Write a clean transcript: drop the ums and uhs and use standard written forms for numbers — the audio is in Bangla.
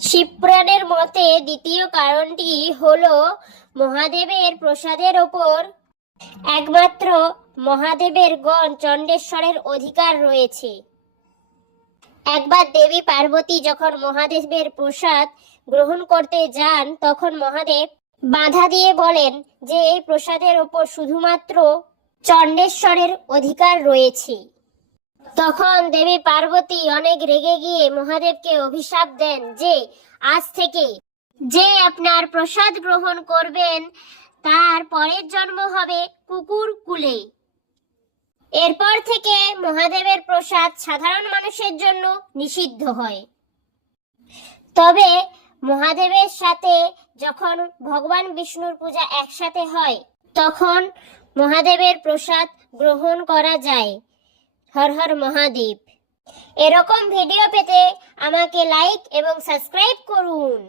শিবপুরাণের মতে দ্বিতীয় কারণটি হলো মহাদেবের প্রসাদের ওপর একমাত্র মহাদেবের গণ চণ্ডেশ্বরের অধিকার রয়েছে। একবার দেবী পার্বতী যখন মহাদেবের প্রসাদ গ্রহণ করতে যান, তখন মহাদেব বাধা দিয়ে বলেন যে এই প্রসাদের ওপর শুধুমাত্র চণ্ডেশ্বরের অধিকার রয়েছে। তখন দেবী পার্বতী অনেক রেগে গিয়ে মহাদেবকে অভিশাপ দেন যে আজ থেকে যে আপনার প্রসাদ গ্রহণ করবেন তার পরের জন্ম হবে কুকুর কুলে। এরপর থেকে মহাদেবের প্রসাদ সাধারণ মানুষের জন্য নিষিদ্ধ হয়। তবে মহাদেবের সাথে যখন ভগবান বিষ্ণুর পূজা একসাথে হয় তখন মহাদেবের প্রসাদ গ্রহণ করা যায়। হর হর মহাদেব। এরকম ভিডিও পেতে আমাকে লাইক এবং সাবস্ক্রাইব করুন।